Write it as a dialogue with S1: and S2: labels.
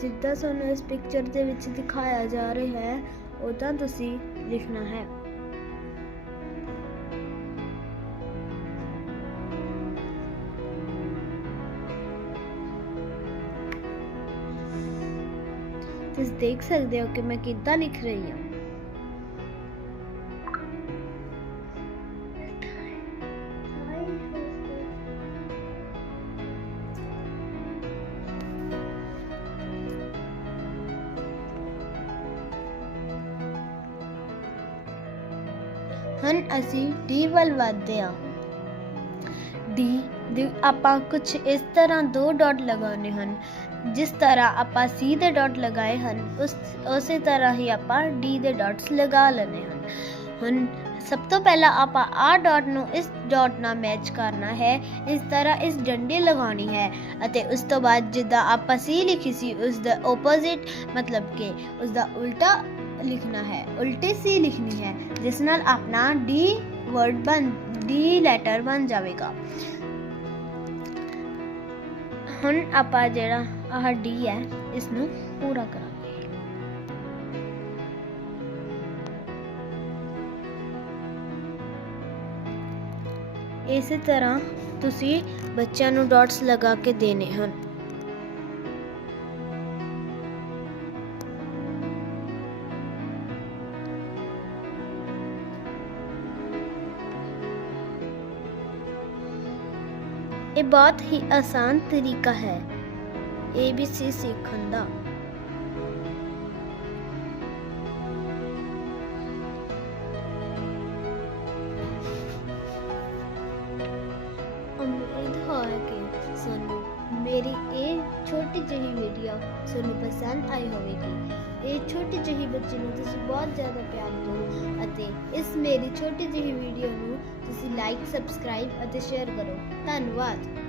S1: ਜਿੱਦਾਂ ਤੁਹਾਨੂੰ ਇਸ ਪਿਕਚਰ ਦੇ ਵਿੱਚ ਦਿਖਾਇਆ ਜਾ ਰਿਹਾ ਹੈ ਉਦਾਂ ਤੁਸੀਂ ਲਿਖਣਾ ਹੈ। ਤੁਸੀਂ ਦੇਖ ਸਕਦੇ ਹੋ ਕਿ ਮੈਂ ਕਿੱਦਾਂ ਲਿਖ ਰਹੀ ਹਾਂ। ਹੁਣ ਅਸੀਂ D ਵੱਲ ਵਧਦੇ ਹਾਂ। D ਦੇ ਆਪਾਂ ਕੁਝ ਇਸ ਤਰ੍ਹਾਂ ਦੋ ਡਾਟ ਲਗਾਉਣੇ ਹਨ। ਜਿਸ ਤਰ੍ਹਾਂ ਆਪਾਂ C ਦੇ ਡਾਟ ਲਗਾਏ ਹਨ, ਉਸ, ਉਸੇ ਤਰ੍ਹਾਂ ਹੀ ਆਪਾਂ D ਦੇ ਡਾਟਸ ਲਗਾ ਲੈਣੇ ਹਨ। ਹੁਣ ਸਭ ਤੋਂ ਪਹਿਲਾਂ ਆਪਾਂ ਆ ਡਾਟ ਨੂੰ ਇਸ ਡਾਟ ਨਾਲ ਮੈਚ ਕਰਨਾ ਹੈ। ਇਸ ਤਰ੍ਹਾਂ ਇਸ ਡੰਡੇ ਲਗਾਉਣੀ ਹੈ ਅਤੇ ਉਸ ਤੋਂ ਬਾਅਦ ਜਿੱਦਾਂ ਆਪਾਂ ਸੀ ਲਿਖੀ ਸੀ, ਉਸ ਦਾ ਆਪੋਜ਼ਿਟ ਮਤਲਬ ਕਿ ਉਸ ਦਾ ਉਲਟਾ ਲਿਖਣਾ ਹੈ, ਉਲਟੀ ਸੀ ਲਿਖਣੀ ਹੈ, ਜਿਸ ਨਾਲ ਆਪਣਾ D ਵਰਡ ਬਣ, D ਲੈਟਰ ਬਣ ਜਾਵੇਗਾ। ਹੁਣ ਆਪਾਂ ਜਿਹੜਾ ਆਹ D ਹੈ ਇਸ ਨੂੰ ਪੂਰਾ ਕਰਾਂਗੇ। ਇਸੇ ਤਰ੍ਹਾਂ ਤੁਸੀਂ ਬੱਚਿਆਂ ਨੂੰ ਡਾਟਸ ਲਗਾ ਕੇ ਦੇਣੇ ਹਨ। ਇਹ ਬਹੁਤ ਹੀ ਆਸਾਨ ਤਰੀਕਾ ਹੈ। ABC ਸਿੱਖਣ ਦਾ। ਉਮੀਦ ਹੈ ਕਿ ਸਾਨੂੰ ਮੇਰੀ ਇਹ ਛੋਟੀ ਜਿਹੀ ਵੀਡੀਓ ਤੁਹਾਨੂੰ ਪਸੰਦ ਆਈ ਹੋਵੇਗੀ। ਇਹ ਛੋਟੀ ਜਿਹੀ ਬੱਚੀ ਨੂੰ ਤੁਸੀਂ ਬਹੁਤ ਜ਼ਿਆਦਾ ਪਿਆਰ ਦਿਓ ਅਤੇ ਇਸ ਮੇਰੀ ਛੋਟੀ ਜਿਹੀ ਵੀਡੀਓ ਨੂੰ ਤੁਸੀਂ ਲਾਈਕ ਸਬਸਕ੍ਰਾਈਬ ਅਤੇ ਸ਼ੇਅਰ ਕਰੋ। ਧੰਨਵਾਦ।